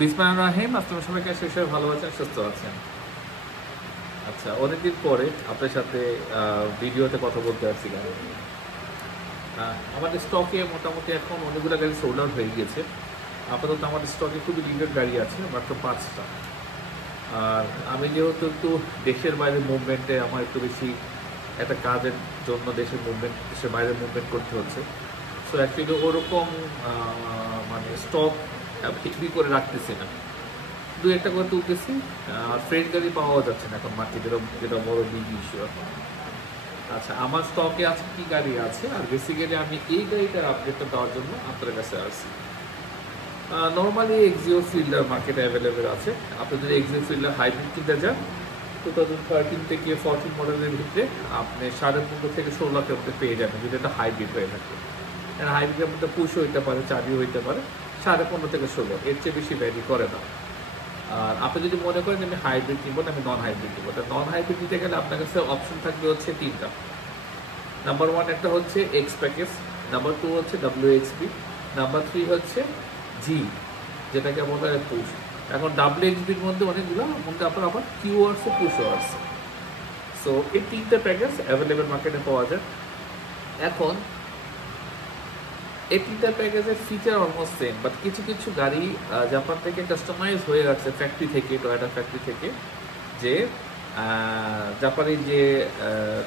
বিসমিল্লাহির রহমানির রহিম। আপনারা সবাই শেষে ভালো আছেন, সুস্থ আছেন। আচ্ছা, অনেকদিন পরে আপনার সাথে ভিডিওতে কথা বলতে আসছি। আমাদের স্টকে মোটামুটি এখন অনেকগুলো গাড়ি সোল্ড আউট হয়ে গিয়েছে। আপাতত আমাদের স্টকে খুবই লিমিটেড গাড়ি আছে, মাত্র 5টা। আর আমি যেহেতু একটু দেশের বাইরে মুভমেন্টে আমার একটু বেশি একটা কাজের জন্য দেশের বাইরে মুভমেন্ট করতে হচ্ছে। সো অ্যাকচুয়ালি ওরকম মানে স্টক বিক্রি করে রাখতেছি না, দু একটা করে তুলতেছি। ফ্রেশ গাড়ি পাওয়া যাচ্ছে না এখন মার্কেটে, যেটা বড় বিগ ইস্যু এখন। আচ্ছা, আমার স্টকে আছে কি গাড়ি আছে, আর বেসিক্যালি আমি এই গাড়িটার আপডেটটা দেওয়ার জন্য আপনার কাছে আসছি। নর্মালি এক্সিও ফিল্ডার মার্কেটে অ্যাভেলেবেল আছে। আপনি যদি এক্সিও ফিল্ডার হাইব্রিড কিনতে যান 2013 থেকে 14 মডেলের ভিতরে আপনি 15.5 থেকে 16 লাখের মধ্যে পেয়ে যাবেন, যদি এটা হাইব্রিড হয়ে থাকে। হাইব্রিডের মধ্যে পুশও হইতে পারে, চাবিও হইতে পারে, 15.5 থেকে 16, এর চেয়ে বেশি ভ্যারি করে না। আর আপনি যদি মনে করেন আমি হাইব্রিড কিনবো না, আমি নন হাইব্রিড কিনবো, তা নন হাইব্রিড নিতে গেলে আপনার কাছে অপশন থাকবে হচ্ছে 3টা। নাম্বার 1 একটা হচ্ছে এক্স প্যাকেজ, নাম্বার 2 হচ্ছে WXB, নাম্বার 3 হচ্ছে জি, যেটাকে বলা হয় পুশ। এখন WXBর মধ্যে অনেকগুলো মধ্যে আপনার আবার কিউ আসছে, পুশও আসছে। সো এই 3টা প্যাকেজ অ্যাভেলেবেল মার্কেটে পাওয়া যায়। এখন এই 3টা প্যাকেজের ফিচার অলমোস্ট সেম, বাট কিছু কিছু গাড়ি জাপান থেকে কাস্টমাইজ হয়ে গেছে ফ্যাক্টরি থেকে, টয়োটা ফ্যাক্টরি থেকে, যে জাপানি যে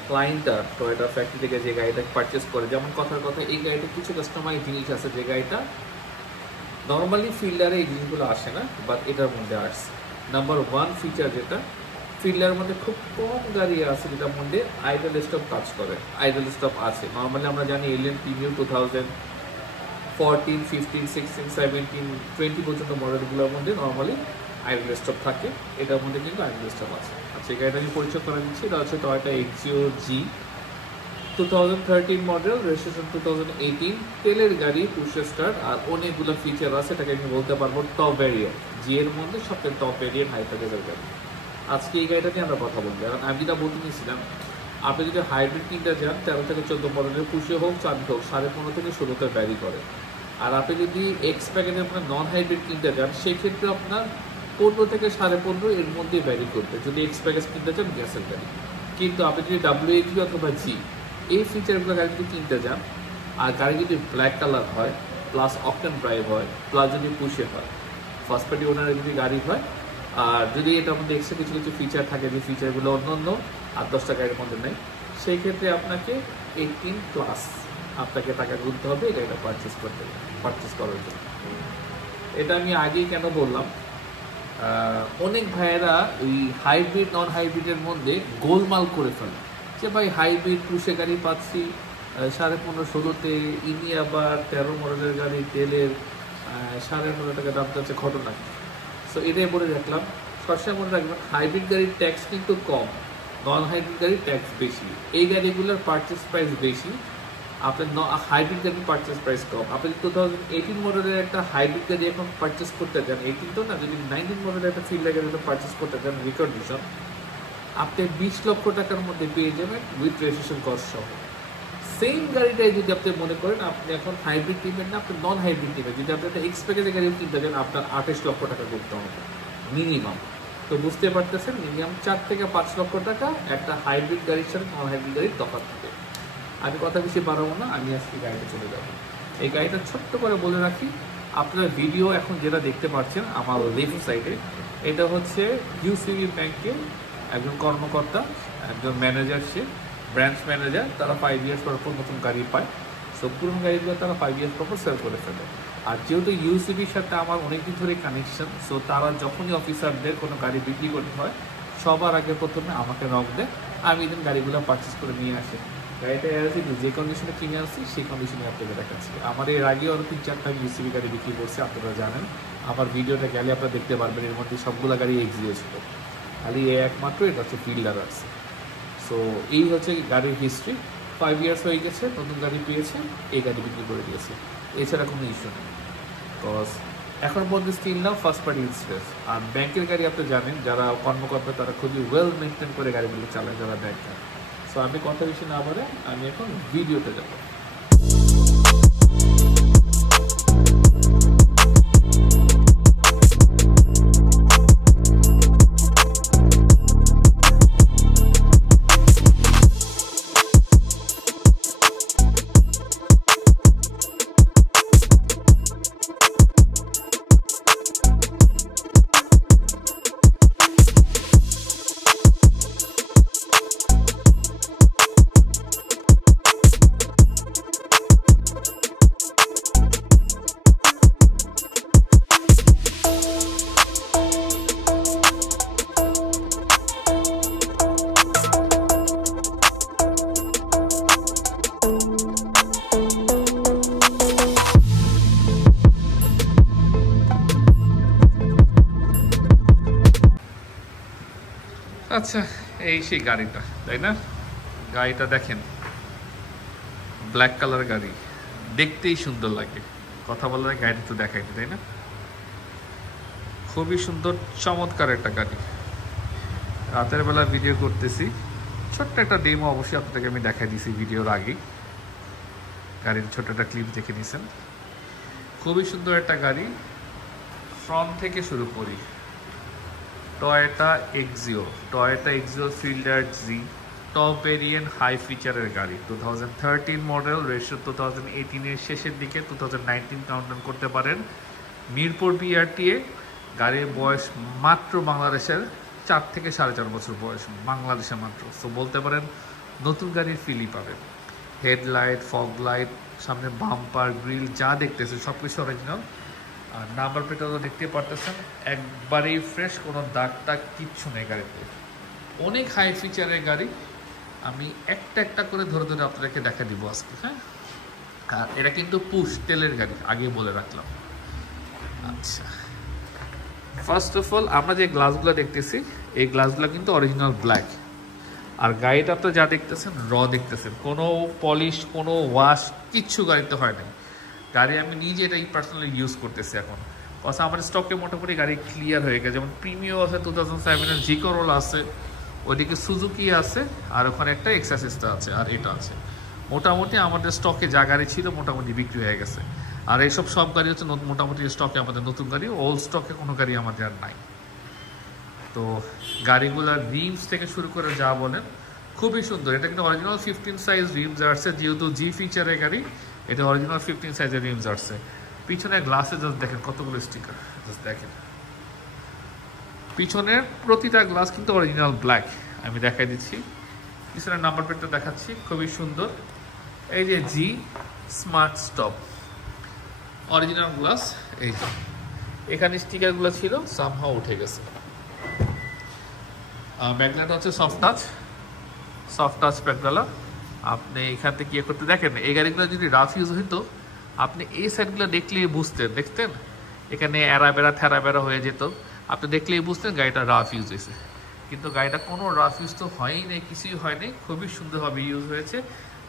ক্লায়েন্টটা টয়োটা ফ্যাক্টরি থেকে যে গাড়িটা পারচেস করে, যেমন কথার কথা এই গাড়িটা কিছু কাস্টমাইজ জিনিস আছে যে গাড়িটা নর্মালি ফিল্ডারে এই জিনিসগুলো আসে না, বাট এটার মধ্যে আসছে। নাম্বার 1 ফিচার যেটা ফিল্ডারের মধ্যে খুব কম গাড়ি আছে যেটার মধ্যে আইডল স্টপ কাজ করে। আইডল স্টপ আছে নর্মালি আমরা জানি এলিয়ন প্রিমিয়াম 2014, 15, 16, 17, 20 পর্যন্ত মডেলগুলোর মধ্যে নর্মালি আইডল স্টপ থাকে। এটার মধ্যে কিন্তু আইডল স্টপ আছে। আচ্ছা, এই গাড়িটা আমি পরিচয় করে দিচ্ছি। এটা হচ্ছে টয়োটা এক্সিও জি, 2013 মডেল, রেজিস্ট্রেশন 2018, তেলের গাড়ি, পুশ স্টার্ট, আর অনেকগুলো ফিচার আছে। এটাকে আমি বলতে পারবো টপ ভ্যারিয়েন্ট, জি এর মধ্যে সবচেয়ে টপ ভ্যারিয়েন্ট হাই প্যাকেজের গাড়ি। আজকে এই গাড়িটা নিয়ে আমরা কথা বলবো। কারণ আমি যেটা বলতে নিয়েছিলাম, আপনি যদি হাইব্রিড কিনতে যান 13 থেকে 14 মডেলের, পুষে হোক চাবি হোক 15.5 থেকে 16তে ভ্যারি করে। আর আপনি যদি এক্স প্যাকেজের আপনার নন হাইব্রিড কিনতে যান সেক্ষেত্রে আপনার 15 থেকে 15.5 এর মধ্যে ভ্যারি করবে, যদি এক্স প্যাকেজ কিনতে চান গ্যাসের গাড়ি। কিন্তু আপনি যদি WXB অথবা জি এই ফিচারগুলো গাড়ি যদি কিনতে যান, আর গাড়ি যদি ব্ল্যাক কালার হয়, প্লাস অকটেন ড্রাইভ হয়, প্লাস যদি পুষে হয়, ফার্স্ট পার্টি ওনারের যদি গাড়ি হয়, আর যদি এটার মধ্যে এক্সট্রা কিছু কিছু ফিচার থাকে, যে ফিচারগুলো অন্য অন্য 8-10টা গাড়ির মধ্যে নেই, সেই ক্ষেত্রে আপনাকে 18+ আপনাকে টাকা গুনতে হবে এই গাড়িটা পারচেস করার জন্য। এটা আমি আগেই কেন বললাম, অনেক ভাইয়েরা ওই হাইব্রিড নন হাইব্রিডের মধ্যে গোলমাল করে ফেলে, যে ভাই হাইব্রিড পুষে গাড়ি পাচ্ছি 15.5-16তে, ইনি আবার 13 মডেলের গাড়ি তেলের 15.5 টাকা দাম যাচ্ছে, ঘটনা। সো এটাই বলে রাখলাম, সবসময় মনে রাখবেন হাইব্রিড গাড়ির ট্যাক্স কিন্তু কম, নন হাইব্রিড গাড়ির ট্যাক্স বেশি। এই গাড়িগুলোর পারচেস প্রাইস বেশি, আপনার হাইব্রিড গাড়ির পারচেস প্রাইস কম। আপনি 2018 মডেলের একটা হাইব্রিড গাড়ি এখন পারচেস করতে চান, 18 তো না, যদি 19 মডেলের একটা ফিল্ডার গাড়ি পারচেস করতে চান রিকন্ডিশন, আপনি 20 লক্ষ টাকার মধ্যে পেয়ে যাবেন উইথ রেজিস্ট্রেশন কস্ট সহ। সেম গাড়িটাই যদি আপনি মনে করেন আপনি এখন হাইব্রিড কিনবেন না, আপনি নন হাইব্রিড কিনবেন, যদি আপনি একটা এক্স প্যাকেজের গাড়ি কিনতে চান আপনার 28 লক্ষ টাকা করতে হবে মিনিমাম। তো বুঝতে পারতেছেন মিনিমাম 4 থেকে 5 লক্ষ টাকা একটা হাইব্রিড গাড়ির সাথে নন হাইব্রিড গাড়ির তফাৎ থাকে। আমি কথা বেশি বাড়াবো না, আমি আজকে গাড়িতে চলে যাব। এই গাড়িটা ছোট্ট করে বলে রাখি, আপনারা ভিডিও এখন যেটা দেখতে পাচ্ছেন আমার লেফট সাইডে, এটা হচ্ছে ইউসিবি ব্যাংকের একজন কর্মকর্তা, একজন ম্যানেজার, সে ব্রাঞ্চ ম্যানেজার। তারা 5 ইয়ার্স পর নতুন গাড়ি পায়, সো পুরনো গাড়িগুলো তারা 5 ইয়ার্স পর সেল করে ফেলে। আর যেহেতু ইউসিবির সাথে আমার অনেকদিন ধরে কানেকশন, সো তারা যখনই অফিসারদের কোনো গাড়ি বিক্রি করতে হয় সবার আগে প্রথমে আমাকে নক দেয়, আমি এদিন গাড়িগুলো পারচেস করে নিয়ে আসি। গাড়িটা যে কন্ডিশনে কিনে আসছি সেই কন্ডিশনে আপনাকে দেখাচ্ছি। আমার এর আগে আরও 3-4টা ইউসিবি গাড়ি বিক্রি করছে, আপনারা জানেন। আমার ভিডিওটা গেলে আপনারা দেখতে পারবেন, এর মধ্যে সবগুলো গাড়ি এক্সিও ছিল, খালি একমাত্র এটা হচ্ছে ফিল্ডার আছে। সো এই হচ্ছে গাড়ির হিস্ট্রি। 5 ইয়ার্স হয়ে গেছে, নতুন গাড়ি পেয়েছে, এই গাড়ি বিক্রি করে দিয়েছে, এছাড়া কোনো ইস্যু নেই। বিকজ এখন পর্যন্ত still now first party insurance. আর ব্যাংকের গাড়ি আপনি জানেন, যারা কর্মকর্তা তারা খুবই ওয়েল মেনটেন করে গাড়িগুলো চালায় যারা ব্যাংকার। সো আমি কথা বেশি না বলে আমি এখন ভিডিওতে যাবো। আচ্ছা, এই সেই গাড়িটা, তাই না? গাড়িটা দেখেন, ব্ল্যাক কালার গাড়ি, দেখতেই সুন্দর লাগে। কথা বলার গাড়ি তো দেখাইনি, তাই না? খুবই সুন্দর, চমৎকার একটা গাড়ি। রাতের বেলা ভিডিও করতেছি, ছোট্ট একটা ডেমো অবশ্যই আপনাদেরকে আমি দেখাই দিয়েছি ভিডিওর আগে। গাড়ির ছোট্ট একটা ক্লিপ দেখে নিয়েছেন। খুবই সুন্দর একটা গাড়ি। ফ্রন্ট থেকে শুরু করি, টয়োটা এক্সিও ফিল্ডার জি, টপ ভেরিয়েন্ট হাই ফিচারের গাড়ি। 2013 মডেল, রেজিস্ট্রেশন 2018 এর শেষের দিকে, 2019 কাউন্টডাউন করতে পারেন। মিরপুর বিআরটিএ। গাড়ির বয়স মাত্র বাংলাদেশের 4 থেকে 4.5 বছর বয়স, বাংলাদেশে মাত্র। সো বলতে পারেন নতুন গাড়ির ফিলই পাবেন। হেডলাইট, ফগ লাইট, সামনে বাম্পার, গ্রিল যা দেখতেছে সব কিছু অরিজিনাল। আর নাম্বার প্লেটও দেখতে পারতেছেন, একবারেই ফ্রেশ, কোনো দাগ টাগ কিচ্ছু নেই গাড়িতে। অনেক হাই ফিচারের গাড়ি, আমি একটা একটা করে ধরে ধরে আপনাদেরকে দেখা দিব আজকে, হ্যাঁ? আর এটা কিন্তু পুশ তেলের গাড়ি, আগে বলে রাখলাম। আচ্ছা, ফার্স্ট অফ অল আমরা যে গ্লাসগুলো দেখতেছি, এই গ্লাসগুলো কিন্তু অরিজিনাল ব্ল্যাক। আর গাড়িটা আপনারা যা দেখতেছেন র দেখতেছেন, কোনো পলিশ, কোনো ওয়াশ কিচ্ছু গাড়িতে হয় নাই। গাড়ি আমি নিজে এটাই পার্সোনালি ইউজ করতেছি এখন, কথা আমার স্টকে মোটামুটি গাড়ি ক্লিয়ার হয়ে গেছে। যেমন প্রিমিও আছে, 2007 জি করোলা আছে, ওইদিকে সুজুকি আছে, আর ওখানে একটা এক্সাসিসটা আছে, আর এটা আছে। মোটামুটি আমাদের স্টকে যা গাড়ি ছিল মোটামুটি বিক্রি হয়ে গেছে। আর এইসব সব গাড়ি হচ্ছে মোটামুটি স্টকে আমাদের নতুন গাড়ি, ওল্ড স্টকে কোনো গাড়ি আমাদের আর নাই। তো গাড়িগুলোর রিমস থেকে শুরু করে যা বলেন খুবই সুন্দর। এটা কিন্তু অরিজিনাল 15 সাইজ রিমস আসছে, যেহেতু জি ফিচারের গাড়ি, এটা অরিজিনাল 15 সাইজের রিমস আসছে। পিছনে গ্লাসে জাস্ট দেখেন কতগুলো স্টিকার, জাস্ট দেখেন। পিছনের প্রতিটা গ্লাস কিন্তু অরিজিনাল ব্ল্যাক, আমি দেখাই দিচ্ছি। পিছনের নাম্বার প্লেটটা দেখাচ্ছি, খুবই সুন্দর। এই যে জি স্মার্ট স্টপ, অরিজিনাল গ্লাস। এই যে এখানে স্টিকারগুলো ছিল, সামহাও উঠে গেছে। ব্যাকলাইট হচ্ছে সফট টাচ ব্যাকডালা। আপনি এখান থেকে ইয়ে করতে দেখেন, এই গাড়িগুলো যদি রাফ ইউজ হইতো আপনি এই সাইডগুলো দেখলেই দেখতেন এখানে এরাবেরা থেরাবেরা হয়ে যেত, আপনি দেখলেই বুঝতেন গাড়িটা রাফ ইউজ হয়েছে। কিন্তু গাড়িটা কোনো রাফ ইউজ তো হয়ই নেই, কিছুই হয়নি, খুবই সুন্দরভাবে ইউজ হয়েছে।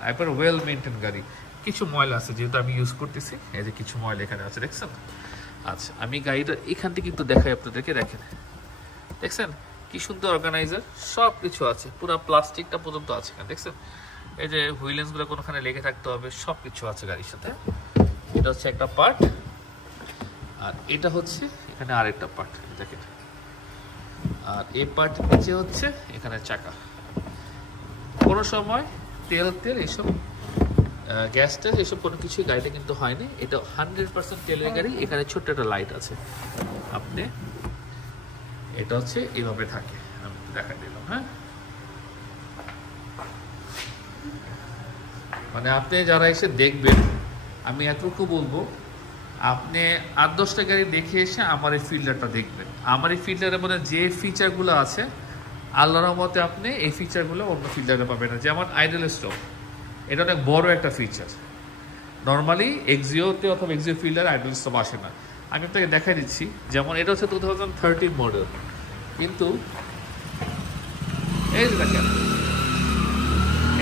একবার ওয়েল মেনটেন গাড়ি। কিছু ময়লা আছে যেহেতু আমি ইউজ করতেছি, এই যে কিছু ময়লা এখানে আছে, দেখছেন? আচ্ছা, আমি গাড়িটা এখান থেকে কিন্তু দেখাই আপনাদেরকে, দেখছেন কি সুন্দর অর্গানাইজার, সব কিছু আছে, পুরো প্লাস্টিকটা পর্যন্ত আছে এখানে, দেখছেন? এই যে হুইলেন্সগুলো কোনোখানে লেগে থাকতে হবে, সব কিছু আছে গাড়ির সাথে। এটা হচ্ছে একটা পার্ট, আর এটা হচ্ছে এখানে আরেকটা পার্ট, দেখেন। আর এই পার্ট নিচে হচ্ছে এখানে চাকা। কোনো সময় তেল এইসব গ্যাস তেল এইসব কোনো কিছুই গাড়িতে কিন্তু হয়নি। এটা 100% তেলের গাড়ি। এখানে ছোট্ট একটা লাইট আছে, আপনি এটা হচ্ছে এইভাবে থাকে, আমি দেখা দিলাম, হ্যাঁ? মানে আপনি যারা এসে দেখবেন, আমি এতটুকু বলবো, আপনি 8-10টা গাড়ি দেখে এসে আমার এই ফিল্টারটা দেখবেন। আমার এই ফিল্টারের মধ্যে যে ফিচারগুলো আছে, আল্লাহর রহমতে আপনি এই ফিচারগুলো অন্য ফিল্টারে পাবেন না। যেমন আইডল স্টপ, এটা অনেক বড় একটা ফিচার। নর্মালি এক্সিওতে অথবা এক্সিও ফিল্টারে আইডল স্টপ আসে না। আমি আপনাকে দেখাই দিচ্ছি। যেমন এটা হচ্ছে 2013 মডেল, কিন্তু এই যে দেখেন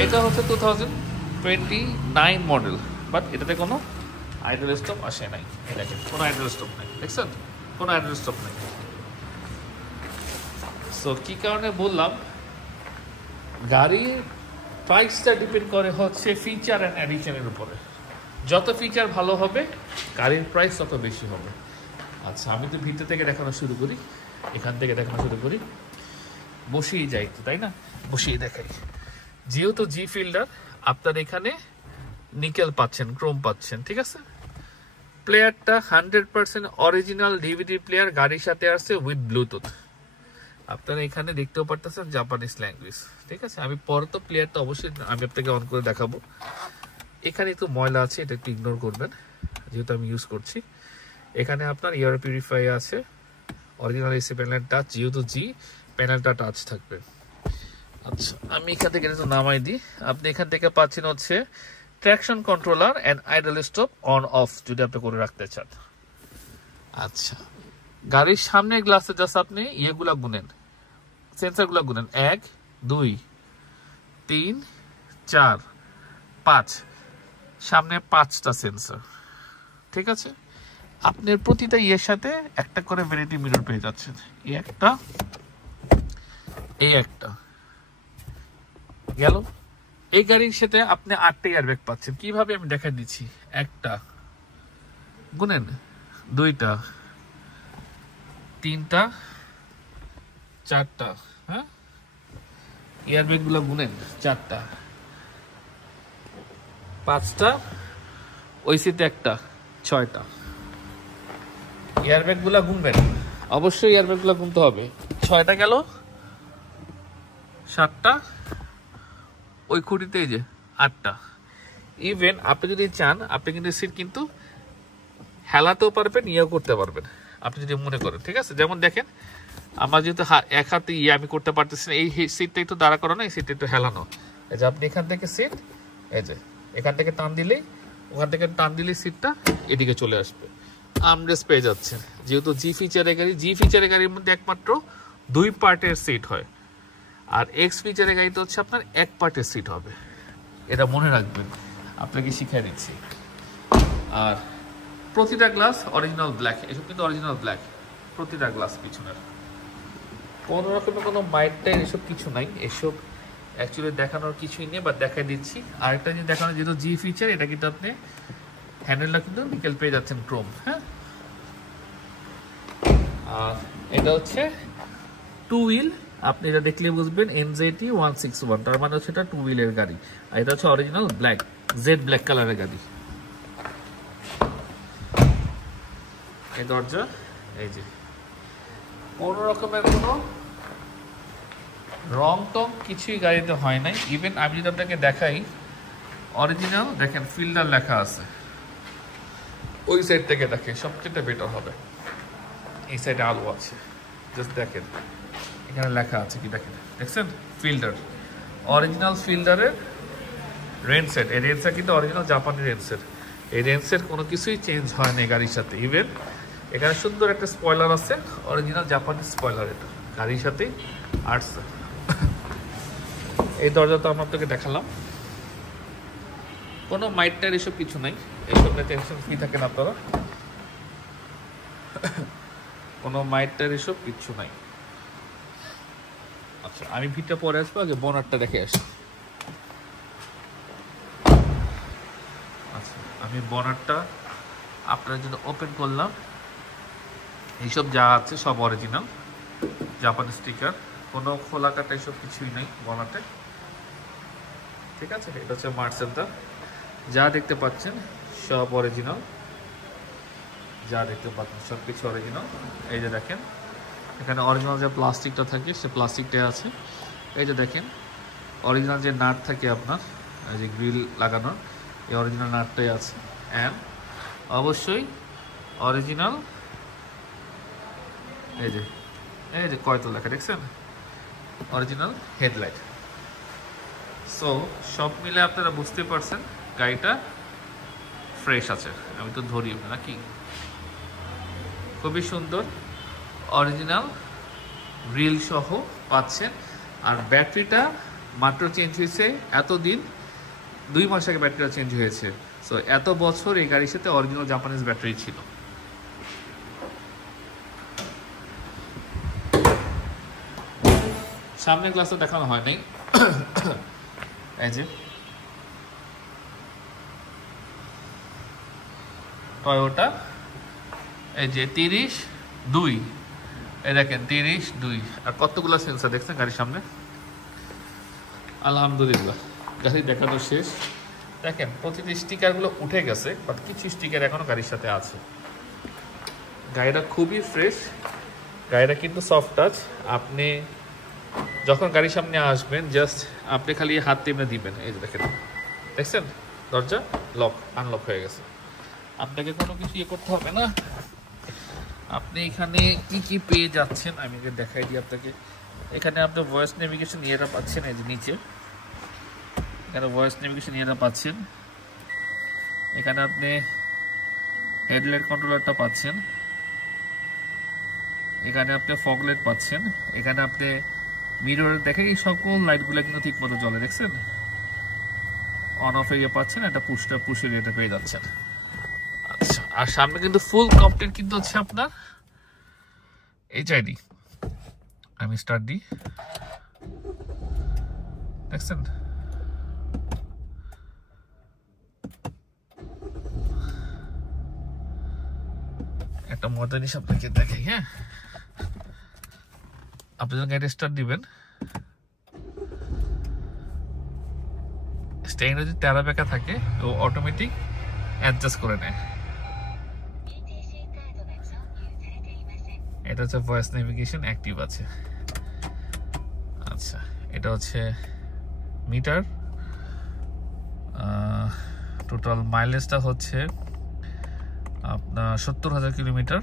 এটা হচ্ছে 2029 মডেল, বাট এটাতে কোনো আইডল স্টপ আসে নাই। দেখেন কোনো আইডল স্টপ নাই, দেখছেন? কোনো আইডল স্টপ নাই। সো কি কারণে বললাম, গাড়ির প্রাইসটা ডিপেন্ড করে হচ্ছে ফিচার অ্যান্ড অ্যাডিশনের উপরে। যত ফিচার ভালো হবে গাড়ির প্রাইস তত বেশি হবে। আচ্ছা, আমি তো ভিতর থেকে দেখানো শুরু করি, এখান থেকে দেখানো শুরু করি, বসিয়ে যাই তো, তাই না? বসিয়ে দেখাই। যেহেতু জি ফিল্ডার, আপনার এখানে নিকেল পাচ্ছেন, ক্রোম পাচ্ছেন, ঠিক আছে? প্লেয়ারটা 100% অরিজিনাল ডিভিডি প্লেয়ার, গাড়ির সাথে আসছে উইথ ব্লুটুথ। আপনারা এখানে দেখতেও পারতেছেন জাপানিজ ল্যাঙ্গুয়েজ, ঠিক আছে? আমি পরে তো প্লেয়ারটা অবশ্যই আমি আপনাকে অন করে দেখাবো। এখানে একটু ময়লা আছে, এটা একটু ইগনোর করবেন যেহেতু আমি ইউজ করছি। এখানে আপনার এয়ার পিউরিফাই আছে, অরিজিনাল এসি প্যানেল টাচ, যেহেতু জি প্যানেলটা টাচ থাকবে। আচ্ছা, আমি এখান থেকে একটু নামাই দিই। আপনি এখান থেকে পাচ্ছেন হচ্ছে traction controller and idle stop on of, যদি আপনি করে রাখতে চান। আচ্ছা, গাড়ির সামনে গ্লাসে জাস্ট আপনি ইয়েগুলা গুনেন, সেন্সরগুলো গুনেন 1 2 3 4 5 সামনে 5টা সেন্সর ঠিক আছে আপনার প্রতিটা ইয়ের সাথে একটা করে ভ্যানিটি মিরর পেয়ে যাচ্ছেন এই একটা গেল এই গাড়ির সাথে আপনি 8টা এয়ারব্যাগ পাচ্ছেন কিভাবে আমি দেখাই দিচ্ছি একটা গুনেন 2টা 3টা 4টা হ্যাঁ এয়ারব্যাগ গুলো গুনেন 4টা 5টা ওই সিটে একটা 6টা এয়ারব্যাগ গুলা গুনবেন অবশ্যই এয়ারব্যাগ গুলা গুনতে হবে 6টা গেল 7টা ওই খুঁটিতে এই যে 8টা ইভেন আপনি যদি চান আপনি কিন্তু সিট কিন্তু হেলাতেও পারবেন ইয়েও করতে পারবেন আপনি যদি মনে করেন ঠিক আছে যেমন দেখেন আমার যেহেতু এক হাতে ইয়ে আমি করতে পারতেছি না এই সিটটা একটু দাঁড়া করানো এই সিটটা একটু হেলানো এই যে আপনি এখান থেকে সিট এই যে এখান থেকে টান দিলেই ওখান থেকে টান দিলেই সিটটা এদিকে চলে আসবে আর্মরেস্ট পেয়ে যাচ্ছে যেহেতু জি ফিচারের গাড়ির মধ্যে একমাত্র 2 পার্টের সিট হয় আর এক্স ফিচারের গাড়িতে হচ্ছে আপনার 1 পার্টের সিট হবে এটা মনে রাখবেন আপনাকে শিখিয়ে দিচ্ছি আর প্রতিটা গ্লাস অরিজিনাল ব্ল্যাক এসব কিন্তু অরিজিনাল ব্ল্যাক প্রতিটা গ্লাস পিছনের কোনো রকমের কোনো মাইন্ডটাই এসব কিছু নাই এসব অ্যাকচুয়ালি দেখানোর কিছুই নেই বা দেখাই দিচ্ছি আরেকটা জিনিস দেখানো যেহেতু জি ফিচার এটা কিন্তু আপনি হ্যান্ডেলটা কিন্তু নিকেল পেয়ে যাচ্ছেন ক্রোম হ্যাঁ আর এটা হচ্ছে 2 হুইল আপনি এটা দেখলে বুঝবেন NZT 161 তার মানে হচ্ছে এটা 2 হুইলের গাড়ি আর এটা হচ্ছে অরিজিনাল ব্ল্যাক জেড ব্ল্যাক কালারের গাড়ি এই দরজা এই যে কোনো রকমের কোনো রং টং কিছুই গাড়িতে হয় নাই ইভেন আমি যদি আপনাকে দেখাই অরিজিনাল দেখেন ফিল্ডার লেখা আছে ওই সাইড থেকে দেখেন সবচেয়ে বেটার হবে এই সাইডে আলো আছে জাস্ট দেখেন এখানে লেখা আছে কি দেখেন দেখছেন ফিল্ডার অরিজিনাল ফিল্ডারের রেন সেট এই রেন সেট কিন্তু অরিজিনাল জাপানি রেন সেট এই রেন সেট কোনো কিছুই চেঞ্জ হয় না গাড়ির সাথে ইভেন এখানে সুন্দর একটা স্পয়লার আছে অরিজিনাল জাপানি স্পয়লার এটা গাড়ির সাথে আসছে এই দরজা তো আমি আপনাকে দেখালাম কোনো মাইটার এসব কিছু নাই এসব নিয়ে টেনশন ফ্রি থাকেন আপনারা কোনো মাইটার এসব কিছু নাই আচ্ছা আমি ভিতরে পরে আসবো আগে বোনারটা দেখে আসি আচ্ছা আমি বোনারটা আপনার জন্য ওপেন করলাম এইসব যা আছে সব অরিজিনাল জাপানি স্টিকার কোনো খোলা কাটা এসব কিছুই নেই বোনারতে ঠিক আছে এটা হচ্ছে মার্সেলটা যা দেখতে পাচ্ছেন সব অরিজিনাল যা দেখতে পাচ্ছেন সব কিছু অরিজিনাল এই যে দেখেন এখানে অরিজিনাল যে প্লাস্টিকটা থাকে সে প্লাস্টিকটাই আছে এই যে দেখেন অরিজিনাল যে নাট থাকে আপনার এই যে গ্রিল লাগানোর এই অরিজিনাল নাটটাই আছে অ্যান্ড অবশ্যই অরিজিনাল এই যে কয়তো লেখা দেখছেন অরিজিনাল হেডলাইট সো সব মিলে আপনারা বুঝতে পারছেন গাড়িটা ফ্রেশ আছে আমি তো ধরি নাকি খুবই সুন্দর অরিজিনাল রিল সহ পাচ্ছেন আর ব্যাটারিটা মাত্র চেঞ্জ হয়েছে এতদিন 2 মাস আগে ব্যাটারিটা চেঞ্জ হয়েছে সো এত বছর এই গাড়ির সাথে অরিজিনাল জাপানিজ ব্যাটারি ছিল সামনের গ্লাসটা দেখানো হয় নাই এই যে টয়োটা এই যে 30-2 এই দেখেন 30-2 আর কতগুলো সেন্সর দেখছেন গাড়ির সামনে আলহামদুলিল্লাহ গাড়ি দেখানো শেষ দেখেন প্রতিটি স্টিকারগুলো উঠে গেছে বাট কিছু স্টিকার এখনো গাড়ির সাথে আছে গাড়িটা খুবই ফ্রেশ গাড়িটা কিন্তু সফট টাচ আপনি যখন গাড়ির সামনে আসবেন জাস্ট আপনি খালি হাত টেনে দিবেন এই যে দেখেন দেখছেন দরজা লক আনলক হয়ে গেছে আপনাকে কোনো কিছু ইয়ে করতে হবে না আপনি এখানে কি পেয়ে যাচ্ছেন আমি দেখাই দিই আপনাকে এখানে আপনি ভয়েস নেভিগেশন ইয়েটা পাচ্ছেন এই যে নিচে এখানে ভয়েস নেভিগেশন ইয়েটা পাচ্ছেন এখানে আপনি হেডলাইট কন্ট্রোলারটা পাচ্ছেন এখানে আপনি ফগ লাইট পাচ্ছেন এখানে আপনি মিরর দেখেন এই সকল লাইটগুলো কিন্তু ঠিক মতো জ্বলে, দেখছেন? অন অফ এরিয়া পাচ্ছেন, একটা পুশ এরিয়াটা পেয়ে যাচ্ছেন। আচ্ছা, আর সামনে কিন্তু ফুল কমপ্লিট কিন্তু হচ্ছে আপনার এইচআইডি। আমি স্টার্ট দিই, দেখছেন? একটা মজার জিনিস আপনাকে দেখাই। হ্যাঁ, আপনি যখন গাড়ি স্টার্ট দিবেন, স্টিয়ারিংয়ে যদি তেরা বেঁকা থাকে ও অটোমেটিক অ্যাডজাস্ট করে নেয়। এটা হচ্ছে ভয়েস নেভিগেশন অ্যাক্টিভ আছে। আচ্ছা, এটা হচ্ছে মিটার, টোটাল মাইলেজটা হচ্ছে আপনার 70,000 কিলোমিটার।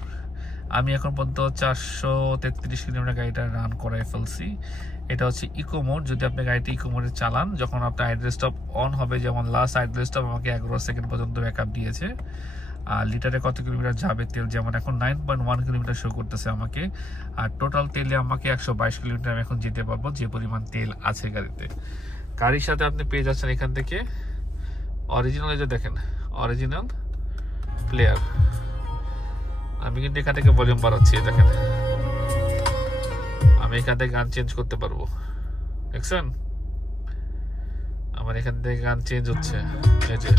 আমি এখন পর্যন্ত 433 কিলোমিটার গাড়িটা রান করাই ফেলছি। এটা হচ্ছে ইকো মোড। যদি আপনি গাড়িটা ইকো মোডে চালান, যখন আপনার আইডল স্টপ অন হবে, যেমন লাস্ট আইডল স্টপ আমাকে 11 সেকেন্ড পর্যন্ত ব্যাকআপ দিয়েছে। আর লিটারে কত কিলোমিটার যাবে তেল, যেমন এখন 9.1 কিলোমিটার শো করতেছে আমাকে। আর টোটাল তেলে আমাকে 122 কিলোমিটার আমি এখন যেতে পারবো, যে পরিমাণ তেল আছে গাড়িতে। গাড়ির সাথে আপনি পেয়ে যাচ্ছেন এখান থেকে অরিজিনাল, এই যে দেখেন অরিজিনাল প্লেয়ার। আমি কিন্তু এখান থেকে ভলিউম বাড়াচ্ছি, দেখেন আমি এখান থেকে গান চেঞ্জ করতে পারবো, দেখছেন? আমার এখান থেকে গান চেঞ্জ হচ্ছে, এই যে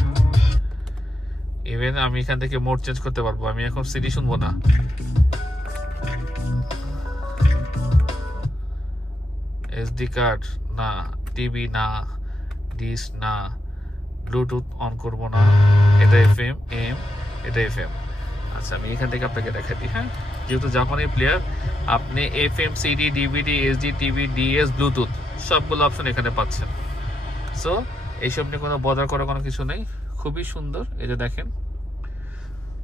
ইভেন আমি এখান থেকে মোড চেঞ্জ করতে পারবো। আমি এখন সিডি শুনবো না, এসডি কার্ড না, টিভি না, ডিস না, ব্লুটুথ অন করব না, এটা এফএম এম, এটা এফএম। আচ্ছা, আমি এখান থেকে আপনাকে দেখাই দিই। হ্যাঁ, যেহেতু জাপানি প্লেয়ার, আপনি FM, CD, DVD, SD, TV, DS, Bluetooth সবগুলো অপশন এখানে পাচ্ছেন। সো এইসব নিয়ে কোনো বদার করার কোনো কিছু নেই। খুবই সুন্দর, এই যে দেখেন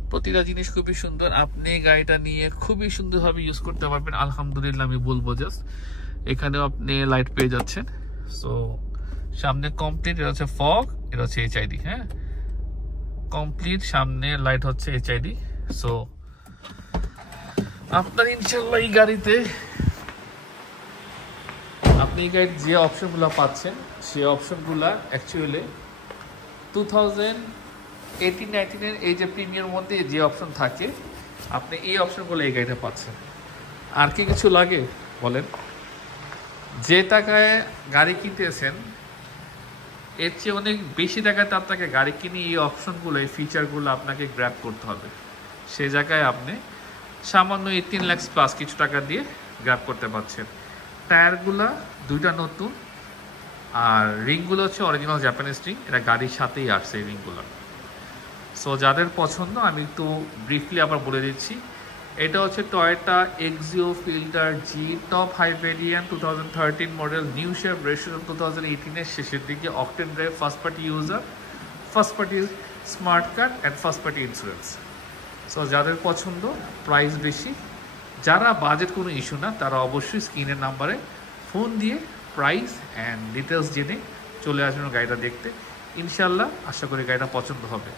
প্রতিটা জিনিস খুবই সুন্দর। আপনি গাড়িটা নিয়ে খুবই সুন্দরভাবে ইউজ করতে পারবেন আলহামদুলিল্লাহ। আমি বলবো জাস্ট এখানেও আপনি লাইট পেয়ে যাচ্ছেন। সো সামনে কমপ্লিট, এটা হচ্ছে ফগ, এটা হচ্ছে এইচআইডি। হ্যাঁ, কমপ্লিট সামনে লাইট হচ্ছে এইচআইডি। সো আপনার ইনশাল্লাহ এই গাড়িতে আপনি এই গাড়ির যে অপশনগুলো পাচ্ছেন, সেই অপশনগুলো অ্যাকচুয়ালি 2018-19 এই যে প্রিমিয়ার মধ্যে যে অপশন থাকে, আপনি এই অপশনগুলো এই গাড়িটা পাচ্ছেন। আর কি কিছু লাগে বলেন? যে টাকায় গাড়ি কিনতেছেন এর চেয়ে অনেক বেশি টাকাতে আপনাকে গাড়ি কিনে এই অপশনগুলো, এই ফিচারগুলো আপনাকে গ্র্যাব করতে হবে। সেই জায়গায় আপনি সামান্য 18 লাখ প্লাস কিছু টাকা দিয়ে গ্র্যাব করতে পারছেন। টায়ারগুলা দুইটা নতুন, আর রিংগুলো হচ্ছে অরিজিনাল জাপানিজ রিং, এটা গাড়ির সাথেই আসছে এই রিংগুলো। সো যাদের পছন্দ, আমি একটু ব্রিফলি আবার বলে দিচ্ছি। এটা হচ্ছে Toyota Axio Fielder G top high variant 2013 model, new shape, registration 2018-এর শেষের দিকে, octane drive, first party user, first party smart card and first party insurance. So যাদের পছন্দ, প্রাইস বেশি, যারা বাজেট কোনো ইস্যু না, তারা অবশ্যই স্ক্রিনের নাম্বারে ফোন দিয়ে প্রাইস অ্যান্ড ডিটেলস জেনে চলে আসবেন গাড়িটা দেখতে। ইনশাল্লাহ আশা করি গাড়িটা পছন্দ হবে।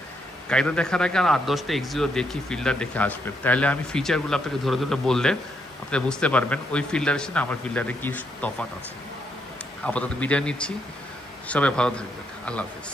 গাড়িটা দেখার আগে আর 8-10টা এক্সিও দেখি, ফিল্ডার দেখে আসবেন, তাহলে আমি ফিচারগুলো আপনাকে ধরে ধরে বললে আপনি বুঝতে পারবেন ওই ফিল্ডারের সাথে আমার ফিল্ডারে কী তফাৎ আছে। আপাতত বিদায় নিচ্ছি, সবাই ভালো থাকবেন, আল্লাহ হাফিজ।